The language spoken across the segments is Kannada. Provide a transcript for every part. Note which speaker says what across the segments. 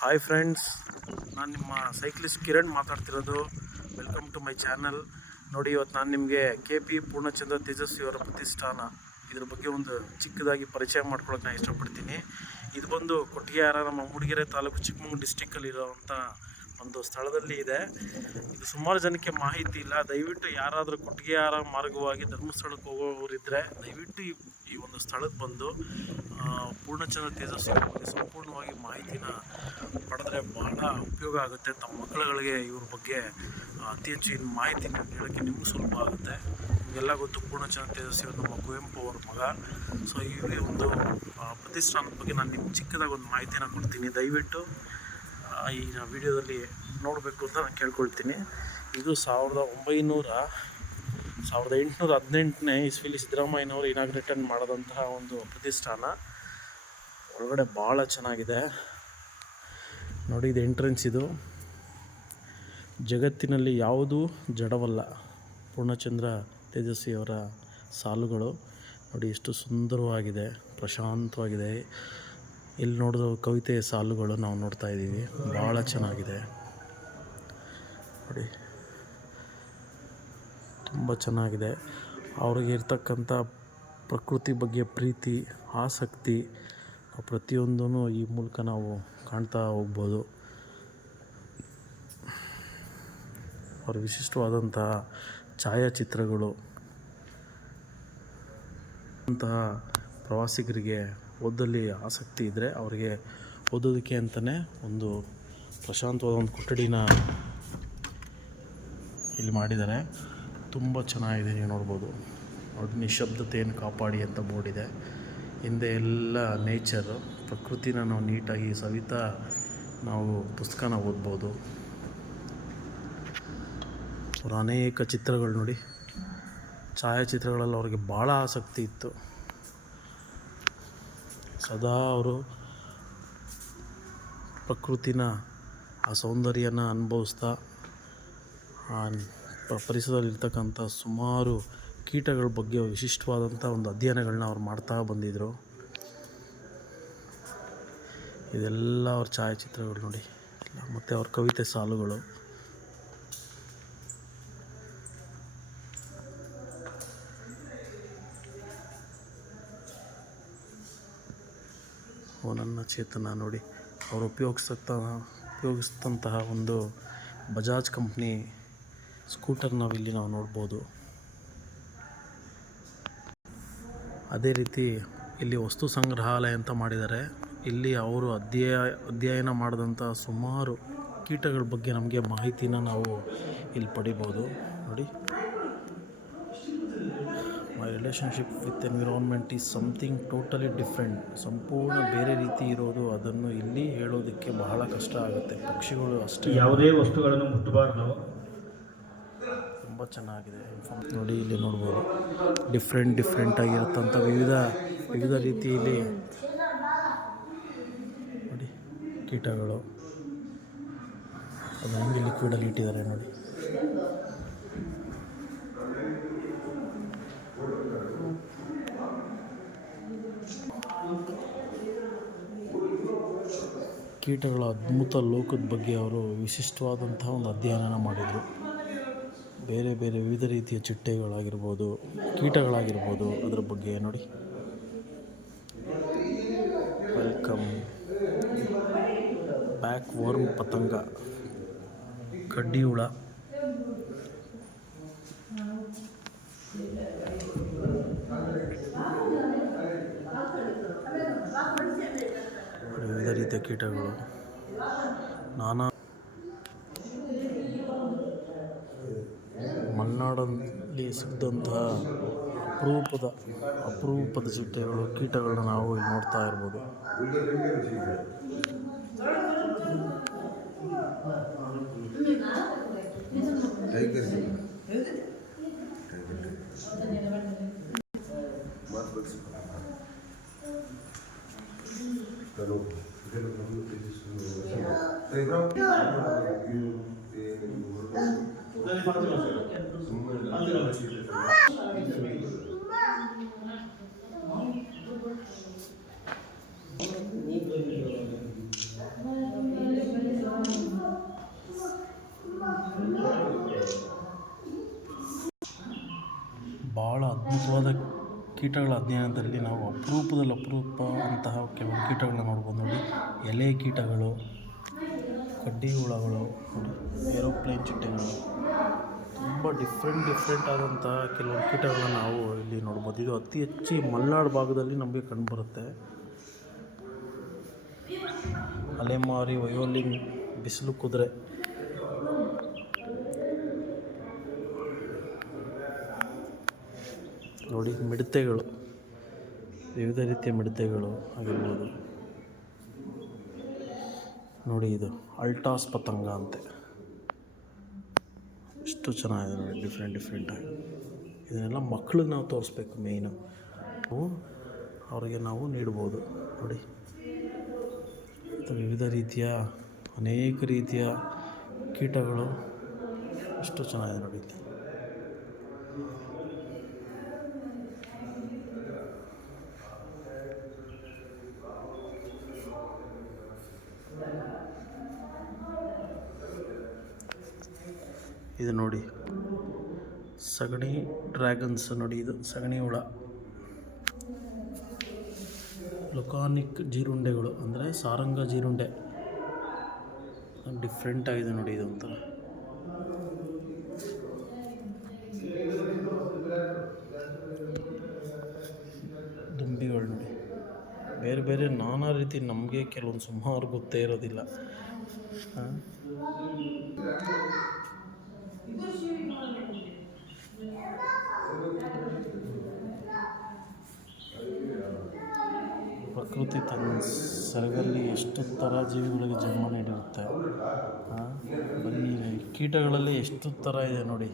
Speaker 1: ಹಾಯ್ ಫ್ರೆಂಡ್ಸ್ ನಾನು ನಿಮ್ಮ ಸೈಕ್ಲಿಸ್ಟ್ ಕಿರಣ್ ಮಾತಾಡ್ತಿರೋದು. ವೆಲ್ಕಮ್ ಟು ಮೈ ಚಾನಲ್ ನೋಡಿ, ಇವತ್ತು ನಾನು ನಿಮಗೆ ಕೆ ಪಿ ಪೂರ್ಣಚಂದ್ರ ತೇಜಸ್ವಿ ಅವರ ಪ್ರತಿಷ್ಠಾನ ಇದ್ರ ಬಗ್ಗೆ ಒಂದು ಚಿಕ್ಕದಾಗಿ ಪರಿಚಯ ಮಾಡ್ಕೊಳಕ್ಕೆ ನಾನು ಇಷ್ಟಪಡ್ತೀನಿ. ಇದು ಬಂದು ಕೊಟ್ಟಿಗೆಹಾರ ನಮ್ಮ ಮೂಡಿಗೆರೆ ತಾಲೂಕು ಚಿಕ್ಕಮಗಳೂರು ಡಿಸ್ಟಿಕ್ಕಲ್ಲಿ ಇರೋವಂಥ ಒಂದು ಸ್ಥಳದಲ್ಲಿ ಇದೆ. ಇದು ಸುಮಾರು ಜನಕ್ಕೆ ಮಾಹಿತಿ ಇಲ್ಲ. ದಯವಿಟ್ಟು ಯಾರಾದರೂ ಕೊಟ್ಟಿಗೆಹಾರ ಮಾರ್ಗವಾಗಿ ಧರ್ಮಸ್ಥಳಕ್ಕೆ ಹೋಗೋರಿದ್ದರೆ ದಯವಿಟ್ಟು ಈ ಈ ಒಂದು ಸ್ಥಳಕ್ಕೆ ಬಂದು ಪೂರ್ಣಚಂದ್ರ ತೇಜಸ್ವಿ ಬಗ್ಗೆ ಸಂಪೂರ್ಣವಾಗಿ ಮಾಹಿತಿನ ಪಡೆದ್ರೆ ಬಹಳ ಉಪಯೋಗ ಆಗುತ್ತೆ. ತಮ್ಮ ಮಕ್ಕಳುಗಳಿಗೆ ಇವ್ರ ಬಗ್ಗೆ ಅತಿ ಹೆಚ್ಚು ಇನ್ನು ಮಾಹಿತಿ ಹೇಳೋಕ್ಕೆ ನಿಮ್ಗೆ ಸುಲಭ ಆಗುತ್ತೆ. ನಿಮಗೆಲ್ಲ ಗೊತ್ತು ಪೂರ್ಣಚಂದ್ರ ತೇಜಸ್ವಿ ನಮ್ಮ ಕುವೆಂಪು ಅವ್ರ ಮಗ. ಸೊ ಈ ಒಂದು ಪ್ರತಿಷ್ಠಾನದ ಬಗ್ಗೆ ನಾನು ನಿಮ್ಗೆ ಚಿಕ್ಕದಾಗಿ ಒಂದು ಮಾಹಿತಿನ ಕೊಡ್ತೀನಿ. ದಯವಿಟ್ಟು ಈ ವಿಡಿಯೋದಲ್ಲಿ ನೋಡಬೇಕು ಅಂತ ನಾನು ಕೇಳ್ಕೊಳ್ತೀನಿ. ಇದು ಸಾವಿರದ ಒಂಬೈನೂರ, ಸಾವಿರದ ಎಂಟುನೂರ ಹದಿನೆಂಟನೇ ಇಸ್ವಿಲಿ ಸಿದ್ದರಾಮಯ್ಯನವರು ಇನಾಗ್ರೇಟನ್ ಮಾಡಿದಂತಹ ಒಂದು ಪ್ರತಿಷ್ಠಾನ. ಒಳಗಡೆ ಭಾಳ ಚೆನ್ನಾಗಿದೆ. ನೋಡಿ, ಇದು ಎಂಟ್ರೆನ್ಸ್ ಇದು. ಜಗತ್ತಿನಲ್ಲಿ ಯಾವುದೂ ಜಡವಲ್ಲ. ಪೂರ್ಣಚಂದ್ರ ತೇಜಸ್ವಿಯವರ ಸಾಲುಗಳು. ನೋಡಿ, ಎಷ್ಟು ಸುಂದರವಾಗಿದೆ, ಪ್ರಶಾಂತವಾಗಿದೆ. ಇಲ್ಲಿ ನೋಡಿದ್ರು ಕವಿತೆ ಸಾಲುಗಳು ನಾವು ನೋಡ್ತಾ ಇದ್ದೀವಿ. ಭಾಳ ಚೆನ್ನಾಗಿದೆ. ನೋಡಿ. ತುಂಬ ಚೆನ್ನಾಗಿದೆ. ಅವ್ರಿಗೆ ಇರ್ತಕ್ಕಂಥ ಪ್ರಕೃತಿ ಬಗ್ಗೆ ಪ್ರೀತಿ, ಆಸಕ್ತಿ ಪ್ರತಿಯೊಂದೂ ಈ ಮೂಲಕ ನಾವು ಕಾಣ್ತಾ ಹೋಗ್ಬೋದು. ಅವ್ರ ವಿಶಿಷ್ಟವಾದಂತಹ ಛಾಯಾಚಿತ್ರಗಳು. ಅಂತಹ ಪ್ರವಾಸಿಗರಿಗೆ ಓದಲ್ಲಿ ಆಸಕ್ತಿ ಇದ್ದರೆ ಅವರಿಗೆ ಓದೋದಕ್ಕೆ ಅಂತಲೇ ಒಂದು ಪ್ರಶಾಂತವಾದ ಒಂದು ಕೊಠಡಿನ ಇಲ್ಲಿ ಮಾಡಿದ್ದಾರೆ. ತುಂಬ ಚೆನ್ನಾಗಿದೆ ನೀವು ನೋಡ್ಬೋದು. ಅದು ನಿಶಬ್ದತೆಯನ್ನು ಕಾಪಾಡಿ ಅಂತ ಬೋರ್ಡಿದೆ ಹಿಂದೆ ಎಲ್ಲ ನೇಚರು, ಪ್ರಕೃತಿನ ನಾವು ನೀಟಾಗಿ ಸವಿತಾ ನಾವು ಪುಸ್ತಕನ ಓದ್ಬೋದು. ಅವರ ಅನೇಕ ಚಿತ್ರಗಳು ನೋಡಿ. ಛಾಯಾಚಿತ್ರಗಳಲ್ಲಿ ಅವ್ರಿಗೆ ಭಾಳ ಆಸಕ್ತಿ ಇತ್ತು. ಸದಾ ಅವರು ಪ್ರಕೃತಿನ, ಆ ಸೌಂದರ್ಯನ ಅನುಭವಿಸ್ತಾ, ಆ ಪರಿಸರದಲ್ಲಿರ್ತಕ್ಕಂಥ ಸುಮಾರು ಕೀಟಗಳ ಬಗ್ಗೆ ವಿಶಿಷ್ಟವಾದಂಥ ಒಂದು ಅಧ್ಯಯನಗಳನ್ನ ಅವ್ರು ಮಾಡ್ತಾ ಬಂದಿದ್ದರು ಇದೆಲ್ಲ ಅವ್ರ ಛಾಯಾಚಿತ್ರಗಳು ನೋಡಿ. ಮತ್ತು ಅವ್ರ ಕವಿತೆ ಸಾಲುಗಳು. ಓ ನನ್ನ ಚೇತನ ನೋಡಿ. ಅವರು ಉಪಯೋಗಿಸತ್ತ ಉಪಯೋಗಿಸ್ತಂತಹ ಒಂದು ಬಜಾಜ್ ಕಂಪ್ನಿ ಸ್ಕೂಟರ್ ನಾವಿಲ್ಲಿ ನಾವು ನೋಡ್ಬೋದು. ಅದೇ ರೀತಿ ಇಲ್ಲಿ ವಸ್ತು ಸಂಗ್ರಹಾಲಯ ಅಂತ ಮಾಡಿದ್ದಾರೆ. ಇಲ್ಲಿ ಅವರು ಅಧ್ಯಯ, ಅಧ್ಯಯನ ಮಾಡಿದಂಥ ಸುಮಾರು ಕೀಟಗಳ ಬಗ್ಗೆ ನಮಗೆ ಮಾಹಿತಿನ ನಾವು ಇಲ್ಲಿ ಪಡಿಬೋದು. ನೋಡಿ. Relationship with environment is something totally different ಸಂಪೂರ್ಣ ಬೇರೆ ರೀತಿ ಇರೋದು ಅದನ್ನು ಇಲ್ಲಿ ಹೇಳೋದಕ್ಕೆ ಬಹಳ ಕಷ್ಟ ಆಗುತ್ತೆ. ಪಕ್ಷಿಗಳು ಅಷ್ಟೇ
Speaker 2: ಯಾವುದೇ ವಸ್ತುಗಳನ್ನು ಮುಟ್ಟಬಾರ್ದು.
Speaker 1: ತುಂಬ ಚೆನ್ನಾಗಿದೆ. ನೋಡಿ ಇಲ್ಲಿ ನೋಡ್ಬೋದು. ಡಿಫ್ರೆಂಟ್ ಡಿಫ್ರೆಂಟ್ ಆಗಿರುತ್ತಂಥ ವಿವಿಧ ವಿವಿಧ ರೀತಿಯಲ್ಲಿ ನೋಡಿ ಕೀಟಗಳು. ಅದು ಹೆಂಗೆ ಲಿಕ್ವಿಡಲ್ಲಿ ಇಟ್ಟಿದ್ದಾರೆ ನೋಡಿ. ಕೀಟಗಳ ಅದ್ಭುತ ಲೋಕದ ಬಗ್ಗೆ ಅವರು ವಿಶಿಷ್ಟವಾದಂತಹ ಒಂದು ಅಧ್ಯಯನ ಮಾಡಿದರು. ಬೇರೆ ಬೇರೆ ವಿವಿಧ ರೀತಿಯ ಚಿಟ್ಟೆಗಳಾಗಿರ್ಬೋದು, ಕೀಟಗಳಾಗಿರ್ಬೋದು, ಅದರ ಬಗ್ಗೆ ನೋಡಿ. ವೆಲ್ಕಮ್ ಬ್ಯಾಕ್ ವರ್ಮ್ ಪತಂಗ. ಕಡ್ಡಿ ಹುಳ ವಿವಿಧ ರೀತಿಯ ಕೀಟಗಳು. ನಾನಾ ಮಲೆನಾಡಲ್ಲಿ ಸಿಗ್ದಂತಹ ಅಪರೂಪದ ಅಪರೂಪದ ಚಿಟ್ಟೆಗಳು ಕೀಟಗಳನ್ನ ನಾವು ನೋಡ್ತಾ ಇರ್ಬೋದು. Gracias. ಕೀಟಗಳ ಅಧ್ಯಯನದಲ್ಲಿ ನಾವು ಅಪರೂಪದಲ್ಲಿ ಅಪರೂಪ ಅಂತಹ ಕೆಲವು ಕೀಟಗಳನ್ನ ನೋಡ್ಬೋದು ನೋಡಿ. ಎಲೆ ಕೀಟಗಳು, ಕಡ್ಡಿ ಹುಳಗಳು ಏರೋಪ್ಲೇನ್ ಚಿಟ್ಟೆಗಳು, ತುಂಬ ಡಿಫ್ರೆಂಟ್ ಡಿಫ್ರೆಂಟ್ ಆದಂತಹ ಕೆಲವು ಕೀಟಗಳನ್ನ ನಾವು ಇಲ್ಲಿ ನೋಡ್ಬೋದು. ಇದು ಅತಿ ಹೆಚ್ಚು ಮಲೆನಾಡು ಭಾಗದಲ್ಲಿ ನಮಗೆ ಕಂಡುಬರುತ್ತೆ. ಅಲೆಮಾರಿ, ವಯೋಲಿಂಗ್, ಬಿಸಿಲು ಕುದುರೆ ನೋಡಿ, ಮಿಡತೆಗಳು, ವಿವಿಧ ರೀತಿಯ ಮಿಡತೆಗಳು ಆಗಿರ್ಬೋದು. ನೋಡಿ ಇದು, ಅಲ್ಟಾಸ್ ಪತಂಗ ಅಂತೆ. ಎಷ್ಟು ಚೆನ್ನಾಗಿದೆ ನೋಡಿ ಡಿಫ್ರೆಂಟ್ ಡಿಫ್ರೆಂಟಾಗಿ ಇದನ್ನೆಲ್ಲ ಮಕ್ಕಳಿಗೆ ನಾವು ತೋರಿಸ್ಬೇಕು ಮೇಯ್ನು ಅವರಿಗೆ ನಾವು ನೀಡ್ಬೋದು. ನೋಡಿ. ವಿವಿಧ ರೀತಿಯ, ಅನೇಕ ರೀತಿಯ ಕೀಟಗಳು. ಎಷ್ಟು ಚೆನ್ನಾಗಿದೆ ನೋಡಿ. ಇದು ನೋಡಿ. ಸಗಣಿ ಡ್ರ್ಯಾಗನ್ಸ್ ನೋಡಿ ಇದು, ಸಗಣಿ ಹುಳ. ಲೊಕಾನಿಕ್ ಜೀರುಂಡೆಗಳು ಅಂದರೆ ಸಾರಂಗ ಜೀರುಂಡೆ. ಡಿಫ್ರೆಂಟ್ ಆಗಿದೆ ನೋಡಿ ಇದು ಒಂಥರ. ದುಂಬಿಗಳು ನೋಡಿ. ಬೇರೆ ಬೇರೆ ನಾನಾ ರೀತಿ ನಮಗೆ ಕೆಲವೊಂದು ಸುಮಾರು ಗೊತ್ತೇ ಇರೋದಿಲ್ಲ. ಸೆರಗಲ್ಲಿ ಎಷ್ಟು ಥರ ಜೀವಿಗಳಿಗೆ ಜನ್ಮ ನೀಡಿರುತ್ತೆ? ಬರೀ ಕೀಟಗಳಲ್ಲಿ ಎಷ್ಟು ಥರ ಇದೆ ನೋಡಿ.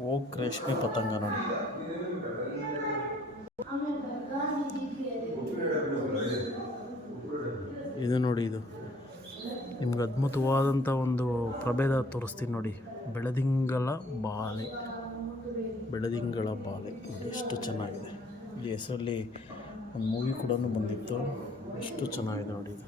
Speaker 1: ಓಕ್ ರೇಷ್ಮೆ ಪತಂಗ ನೋಡಿ. ಇದು ನೋಡಿ ಇದು. ನಿಮ್ಗೆ ಅದ್ಭುತವಾದಂಥ ಒಂದು ಪ್ರಭೇದ ತೋರಿಸ್ತೀನಿ ನೋಡಿ. ಬೆಳದಿಂಗಳ ಬಾಲೆ ಬೆಳದಿಂಗಳ ನೋಡಿ, ಎಷ್ಟು ಚೆನ್ನಾಗಿದೆ. ಈ ಹೆಸರಲ್ಲಿ ಒಂದು ಮೂವಿ ಕೂಡ ಬಂದಿತ್ತು. ಎಷ್ಟು ಚೆನ್ನಾಗಿದೆ ನೋಡಿ ಇದು.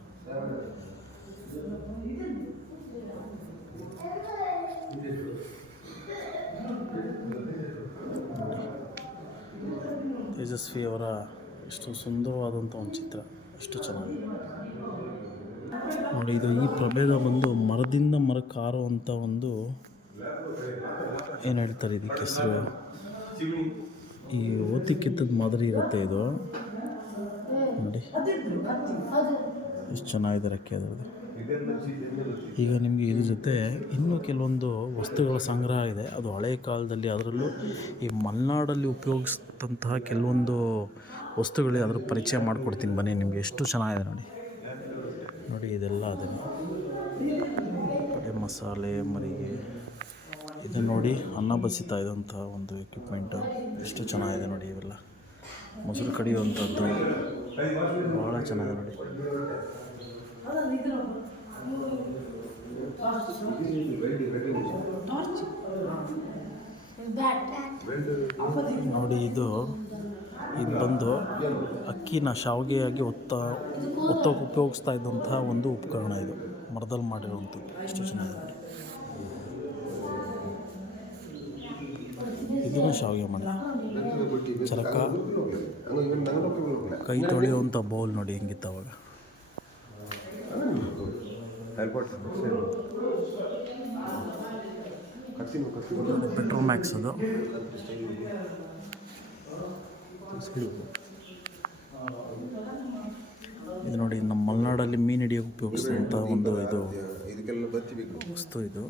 Speaker 1: ತೇಜಸ್ವಿ ಅವರ ಎಷ್ಟು ಸುಂದರವಾದಂಥ ಒಂದು ಚಿತ್ರ. ಎಷ್ಟು ಚೆನ್ನಾಗಿದೆ. ನೋಡಿ, ಇದು ಈ ಪ್ರಭೇದ ಬಂದು ಮರದಿಂದ ಮರಕ್ಕೆ ಹಾರುವಂಥ ಒಂದು ಏನು ಹೇಳ್ತಾರೆ ಇದಕ್ಕೆ ಹೆಸರು? ಈ ಓತಿ ಕಿತ್ತದ ಮಾದರಿ ಇರುತ್ತೆ ಇದು. ನೋಡಿ. ಎಷ್ಟು ಚೆನ್ನಾಗಿದೆ ರೆಕ್ಕೆ ಅದರದ್ದು. ಈಗ ನಿಮಗೆ ಇದ್ರ ಜೊತೆ ಇನ್ನೂ ಕೆಲವೊಂದು ವಸ್ತುಗಳ ಸಂಗ್ರಹ ಇದೆ. ಅದು ಹಳೆಯ ಕಾಲದಲ್ಲಿ ಅದರಲ್ಲೂ ಈ ಮಲೆನಾಡಲ್ಲಿ ಉಪಯೋಗಿಸಿದಂತಹ ಕೆಲವೊಂದು ವಸ್ತುಗಳಿಗೆ ಅದ್ರ ಪರಿಚಯ ಮಾಡಿಕೊಡ್ತೀನಿ ಬನ್ನಿ ನಿಮಗೆ ಎಷ್ಟು ಚೆನ್ನಾಗಿದೆ ನೋಡಿ. ನೋಡಿ ಇದೆಲ್ಲ ಅದನ್ನು ಮಸಾಲೆ, ಮರಿಗೆ. ಇದು ನೋಡಿ ಅನ್ನ ಬಸಿತಾ ಇದ್ದಂಥ ಒಂದು ಎಕ್ವಿಪ್ಮೆಂಟು ಎಷ್ಟು ಚೆನ್ನಾಗಿದೆ ನೋಡಿ ಇವೆಲ್ಲ. ಮೊಸರು ಕಡಿಯುವಂಥದ್ದು ಭಾಳ ಚೆನ್ನಾಗಿದೆ ನೋಡಿ. ನೋಡಿ ಇದು ಇದು ಬಂದು ಅಕ್ಕಿನ ಶಾವಿಗೆಯಾಗಿ ಒತ್ತ, ಒತ್ತೋಕೆ ಉಪಯೋಗಿಸ್ತಾ ಇದ್ದಂತಹ ಒಂದು ಉಪಕರಣ ಇದು. ಮರದಲ್ಲಿ ಮಾಡಿರುವಂಥದ್ದು. ಎಷ್ಟು ಚೆನ್ನಾಗಿದೆ ಇದನ್ನು ಶಾವಿಗೆ ಮಾಡಿ. ಚರಕ. ಕೈ ತೊಳೆಯುವಂಥ ಬೌಲ್ ನೋಡಿ ಹೆಂಗಿತ್ತು ಅವಾಗ. ಪೆಟ್ರೋಲ್ ಮ್ಯಾಕ್ಸ್ ಅದು. ಇದು ನೋಡಿ ನಮ್ಮ ಮಲೆನಾಡಲ್ಲಿ ಮೀನು ಹಿಡಿಯೋಕೆ ಉಪಯೋಗಿಸಿದಂಥ ಒಂದು ಇದು ವಸ್ತು ಇದು.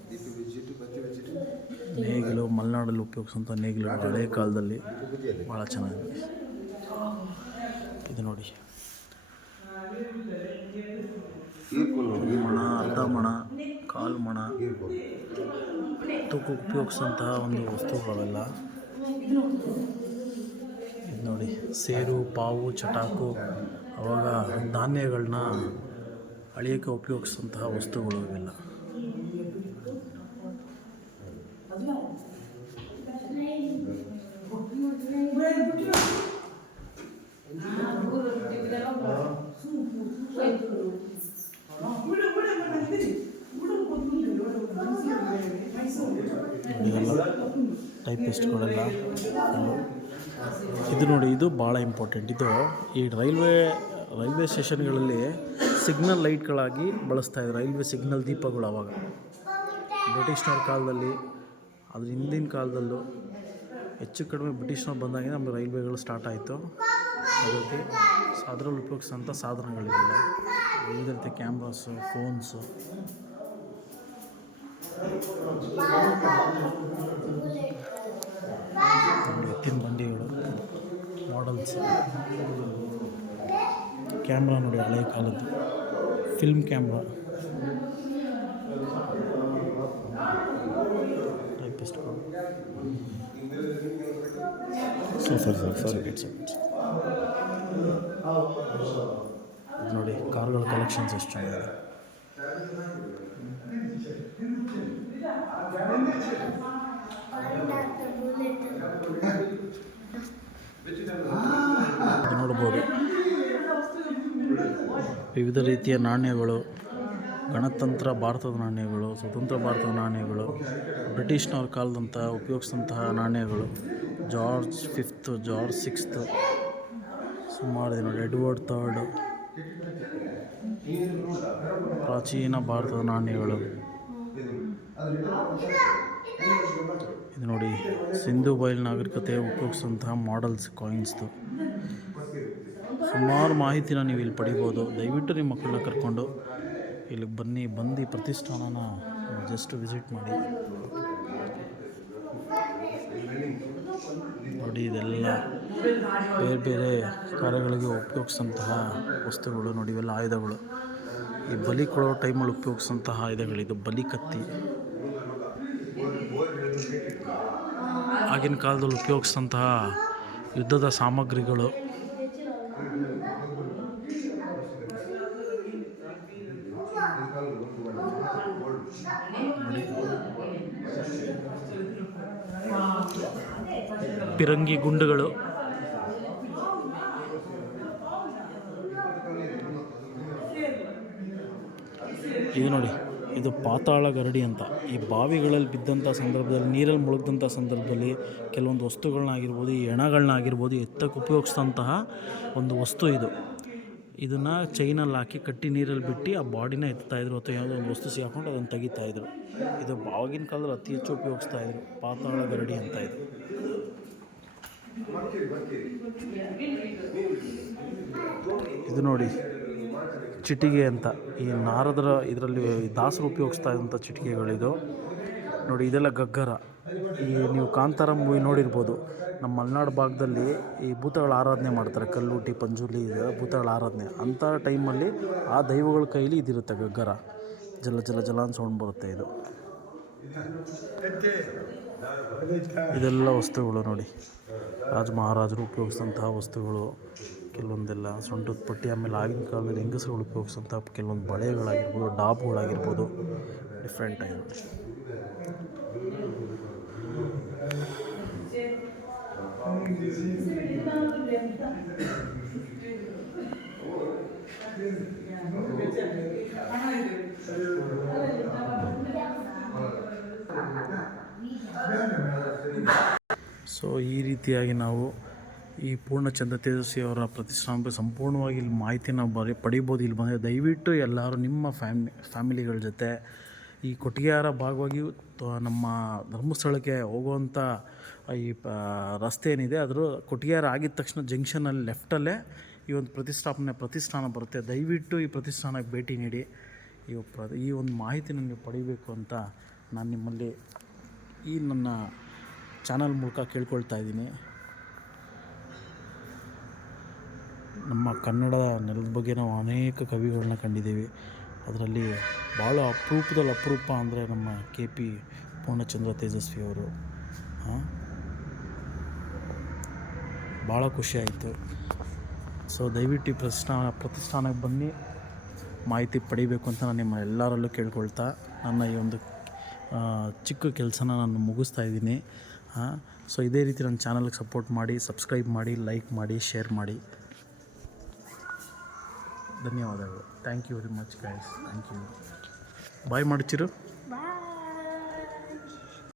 Speaker 1: ನೇಗಿಲು ಮಲೆನಾಡಲ್ಲಿ ಉಪಯೋಗಿಸುವಂಥ ನೇಗಿಲು ಹಳೆ ಕಾಲದಲ್ಲಿ ಭಾಳ ಚೆನ್ನಾಗಿದೆ. ಇದು ನೋಡಿ. ಮಣ ಅರ್ಧ ಮಣ ಕಾಲು ಮಣ ತೂಕ ಉಪಯೋಗಿಸಂತಹ ಒಂದು ವಸ್ತುಗಳವೆಲ್ಲ. ಇದು ನೋಡಿ ಸೇರು ಪಾವು ಚಟಾಕು ಅವಾಗ ಧಾನ್ಯಗಳನ್ನ ಅಳಿಯೋಕ್ಕೆ ಉಪಯೋಗಿಸಂತಹ ವಸ್ತುಗಳು ಇವೆಲ್ಲ. ಇದು ನೋಡಿ, ಇದು ಭಾಳ ಇಂಪಾರ್ಟೆಂಟ್. ಇದು ಈ ರೈಲ್ವೆ ರೈಲ್ವೆ ಸ್ಟೇಷನ್ಗಳಲ್ಲಿ ಸಿಗ್ನಲ್ ಲೈಟ್ಗಳಾಗಿ ಬಳಸ್ತಾ ಇದ್ದಾರೆ. ರೈಲ್ವೆ ಸಿಗ್ನಲ್ ದೀಪಗಳು ಅವಾಗ. ಬ್ರಿಟಿಷ್ನವ್ರ ಕಾಲದಲ್ಲಿ, ಅದ್ರ ಹಿಂದಿನ ಕಾಲದಲ್ಲೂ ಹೆಚ್ಚು ಕಡಿಮೆ ಬ್ರಿಟಿಷ್ನವ್ರು ಬಂದಾಗೆ ನಮ್ಮ ರೈಲ್ವೆಗಳು ಸ್ಟಾರ್ಟ್ ಆಯಿತು. ಅದಕ್ಕೆ ಅದರಲ್ಲಿ ಉಪಯೋಗಿಸೋಂಥ ಸಾಧನಗಳಿರಲಿಲ್ಲ. ವಿವಿಧ ರೀತಿಯ ಕ್ಯಾಮ್ರಾಸು, ಫೋನ್ಸು. ಎತ್ತಿನ ಬಂಡಿಗಳು ಮಾಡಲ್ಸ್ ಕ್ಯಾಮ್ರಾ ನೋಡಿ ಹಳೆಯ ಕಾಲದ್ದು. ಫಿಲ್ಮ್ ಕ್ಯಾಮ್ರಾ ಟೈಪಿಸ್ಟ್ಗಳು ಸೊ ಸರಿ ಸರಿ ಸರಿ ಇಟ್ಸ್ ನೋಡಿ ಕಾರ್ಗಳ ಕಲೆಕ್ಷನ್ಸ್ ಎಷ್ಟು ಚೆನ್ನಾಗಿದೆ. ನೋಡ್ಬೋದು ವಿವಿಧ ರೀತಿಯ ನಾಣ್ಯಗಳು, ಗಣತಂತ್ರ ಭಾರತದ ನಾಣ್ಯಗಳು, ಸ್ವತಂತ್ರ ಭಾರತದ ನಾಣ್ಯಗಳು, ಬ್ರಿಟಿಷ್ನವ್ರ ಕಾಲದಂತಹ ಉಪಯೋಗಿಸಿದಂತಹ ನಾಣ್ಯಗಳು. ಜಾರ್ಜ್ ಫಿಫ್ತ್, ಜಾರ್ಜ್ ಸಿಕ್ಸ್ತ್, ಸುಮಾರು ನೋಡಿ ಎಡ್ವರ್ಡ್ ಥರ್ಡ್, ಪ್ರಾಚೀನ ಭಾರತದ ನಾಣ್ಯಗಳು. ಇದು ನೋಡಿ, ಸಿಂಧು ಬಯಲು ನಾಗರಿಕತೆ ಉಪಯೋಗಿಸಿದಂತಹ ಮಾಡಲ್ಸ್ ಕಾಯಿನ್ಸ್ದು ಸುಮಾರು ಮಾಹಿತಿನ ನೀವು ಇಲ್ಲಿ ಪಡಿಬೋದು. ದಯವಿಟ್ಟು ನಿಮ್ಮ ಮಕ್ಕಳನ್ನ ಕರ್ಕೊಂಡು ಇಲ್ಲಿಗೆ ಬನ್ನಿ, ಬಂದು ಪ್ರತಿಷ್ಠಾನನ ಜಸ್ಟ್ ವಿಸಿಟ್ ಮಾಡಿ. ನೋಡಿ, ಇದೆಲ್ಲ ಬೇರೆ ಬೇರೆ ಕಾರ್ಯಗಳಿಗೆ ಉಪಯೋಗಿಸಂತಹ ವಸ್ತುಗಳು ನೋಡಿ, ಇವೆಲ್ಲ ಆಯುಧಗಳು. ಈ ಬಲಿ ಕೊಡೋ ಟೈಮಲ್ಲಿ ಉಪಯೋಗಿಸಂತಹ ಆಯುಧಗಳಿದು, ಬಲಿ ಕತ್ತಿ. ಆಗಿನ ಕಾಲದಲ್ಲಿ ಉಪಯೋಗಿಸಿದಂತಹ ಯುದ್ಧದ ಸಾಮಗ್ರಿಗಳು. ಪಿರಂಗಿ ಗುಂಡುಗಳು ಇದು ನೋಡಿ ಇದು ಪಾತಾಳ ಗರಡಿ ಅಂತ. ಈ ಬಾವಿಗಳಲ್ಲಿ ಬಿದ್ದಂಥ ಸಂದರ್ಭದಲ್ಲಿ, ನೀರಲ್ಲಿ ಮುಳುಗ್ದಂಥ ಸಂದರ್ಭದಲ್ಲಿ ಕೆಲವೊಂದು ವಸ್ತುಗಳನ್ನಾಗಿರ್ಬೋದು, ಈ ಹೆಣಗಳನ್ನಾಗಿರ್ಬೋದು ಎತ್ತಕ್ಕೆ ಉಪಯೋಗಿಸಿದಂತಹ ಒಂದು ವಸ್ತು ಇದು. ಇದನ್ನು ಚೈನಲ್ಲಿ ಹಾಕಿ ಕಟ್ಟಿ ನೀರಲ್ಲಿ ಬಿಟ್ಟು ಆ ಬಾಡಿನ ಎತ್ತಾಯಿದ್ರು ಅಥವಾ ಯಾವುದೋ ಒಂದು ವಸ್ತು ಸಿಗಾಕೊಂಡು ಅದನ್ನು ತೆಗಿತಾಯಿದ್ರು ಇದು ಆವಾಗಿನ ಕಾಲದಲ್ಲಿ ಅತಿ ಹೆಚ್ಚು ಉಪಯೋಗಿಸ್ತಾ ಇದ್ರು. ಪಾತಾಳ ಗರಡಿ ಅಂತ ಇದು. ಇದು ನೋಡಿ. ಚಿಟಿಗೆ ಅಂತ. ಈ ನಾರದರ ಇದರಲ್ಲಿ ದಾಸರು ಉಪಯೋಗಿಸ್ತಾ ಇದ್ದಂಥ ಚಿಟಿಕೆಗಳಿದು ನೋಡಿ, ಇದೆಲ್ಲ ಗಗ್ಗರ. ಈ ನೀವು ಕಾಂತಾರ ಮೂವಿ ನೋಡಿರ್ಬೋದು. ನಮ್ಮ ಮಲೆನಾಡು ಭಾಗದಲ್ಲಿ ಈ ಭೂತಗಳ ಆರಾಧನೆ ಮಾಡ್ತಾರೆ. ಕಲ್ಲುಟಿ, ಪಂಜುಲಿ, ಇದೆ ಭೂತಗಳ ಆರಾಧನೆ. ಅಂಥ ಟೈಮಲ್ಲಿ ಆ ದೈವಗಳ ಕೈಲಿ ಇದಿರುತ್ತೆ ಗಗ್ಗರ. ಜಲ ಜಲ ಜಲ ಅಂತ ಬರುತ್ತೆ ಇದು. ಇದೆಲ್ಲ ವಸ್ತುಗಳು ನೋಡಿ. ರಾಜ ಮಹಾರಾಜರು ಉಪಯೋಗಿಸಿದಂತಹ ವಸ್ತುಗಳು. ಕೆಲವೊಂದೆಲ್ಲ ಸೊಂಟದ ಪಟ್ಟಿ, ಆಮೇಲೆ ಆಗಿನ ಕಾಲದಲ್ಲಿ ಹೆಂಗಸರುಗಳು ಉಪಯೋಗಿಸಿದಂಥ ಕೆಲವೊಂದು ಬಳೆಗಳಾಗಿರ್ಬೋದು, ಡಾಬ್ಗಳಾಗಿರ್ಬೋದು ಡಿಫ್ರೆಂಟ್ ನೋಡಿ ಸೊ ಈ ರೀತಿಯಾಗಿ ನಾವು ಈ ಪೂರ್ಣಚಂದ್ರ ತೇಜಸ್ವಿ ಅವರ ಪ್ರತಿಷ್ಠಾನ ಸಂಪೂರ್ಣವಾಗಿ ಇಲ್ಲಿ ಮಾಹಿತಿನ ಬರೀ ಪಡಿಬೋದು. ಇಲ್ಲಿ ಬಂದರೆ ದಯವಿಟ್ಟು ಎಲ್ಲರೂ ನಿಮ್ಮ ಫ್ಯಾಮಿ ಫ್ಯಾಮಿಲಿಗಳ ಜೊತೆ ಈ ಕೊಟ್ಟಿಗೆಯಾರ ಭಾಗವಾಗಿ ನಮ್ಮ ಧರ್ಮಸ್ಥಳಕ್ಕೆ ಹೋಗುವಂಥ ಈ ಪ ರಸ್ತೆ ಏನಿದೆ ಆದರೂ ಕೊಟ್ಟಿಗೆಹಾರ ಆಗಿದ ತಕ್ಷಣ ಜಂಕ್ಷನಲ್ಲಿ ಲೆಫ್ಟಲ್ಲೇ ಈ ಒಂದು ಪ್ರತಿಷ್ಠಾಪನೆ ಪ್ರತಿಷ್ಠಾನ ಬರುತ್ತೆ. ದಯವಿಟ್ಟು ಈ ಪ್ರತಿಷ್ಠಾನಕ್ಕೆ ಭೇಟಿ ನೀಡಿ. ಈ ಪ್ರ ಈ ಒಂದು ಮಾಹಿತಿನ ನೀವು ಪಡಿಬೇಕು ಅಂತ ನಾನು ನಿಮ್ಮಲ್ಲಿ ಈ ನನ್ನ ಚಾನಲ್ ಮೂಲಕ ಕೇಳ್ಕೊಳ್ತಾ ಇದ್ದೀನಿ. ನಮ್ಮ ಕನ್ನಡ ನೆಲದ ಬಗ್ಗೆ ನಾವು ಅನೇಕ ಕವಿಗಳನ್ನ ಕಂಡಿದ್ದೀವಿ. ಅದರಲ್ಲಿ ಭಾಳ ಅಪರೂಪದಲ್ಲಿ ಅಪರೂಪ ಅಂದರೆ ನಮ್ಮ ಕೆ ಪಿ ಪೂರ್ಣಚಂದ್ರ ತೇಜಸ್ವಿ ಅವರು. ಹಾಂ? ಭಾಳ ಖುಷಿಯಾಯಿತು ಸೊ ದಯವಿಟ್ಟು ಪ್ರತಿಷ್ಠಾನ ಪ್ರತಿಷ್ಠಾನಕ್ಕೆ ಬನ್ನಿ. ಮಾಹಿತಿ ಪಡಿಬೇಕು ಅಂತ ನಾನು ನಿಮ್ಮ ಎಲ್ಲರಲ್ಲೂ ಕೇಳ್ಕೊಳ್ತಾ, ನನ್ನ ಈ ಒಂದು ಚಿಕ್ಕ ಕೆಲಸನ ನಾನು ಮುಗಿಸ್ತಾ ಇದ್ದೀನಿ. ಸೊ ಇದೇ ರೀತಿ ನನ್ನ ಚಾನಲ್ಗೆ ಸಪೋರ್ಟ್ ಮಾಡಿ, ಸಬ್ಸ್ಕ್ರೈಬ್ ಮಾಡಿ, ಲೈಕ್ ಮಾಡಿ, ಶೇರ್ ಮಾಡಿ. ಧನ್ಯವಾದಗಳು. Thank you very much guys thank you bye ಮಾಡ್ಚಿರು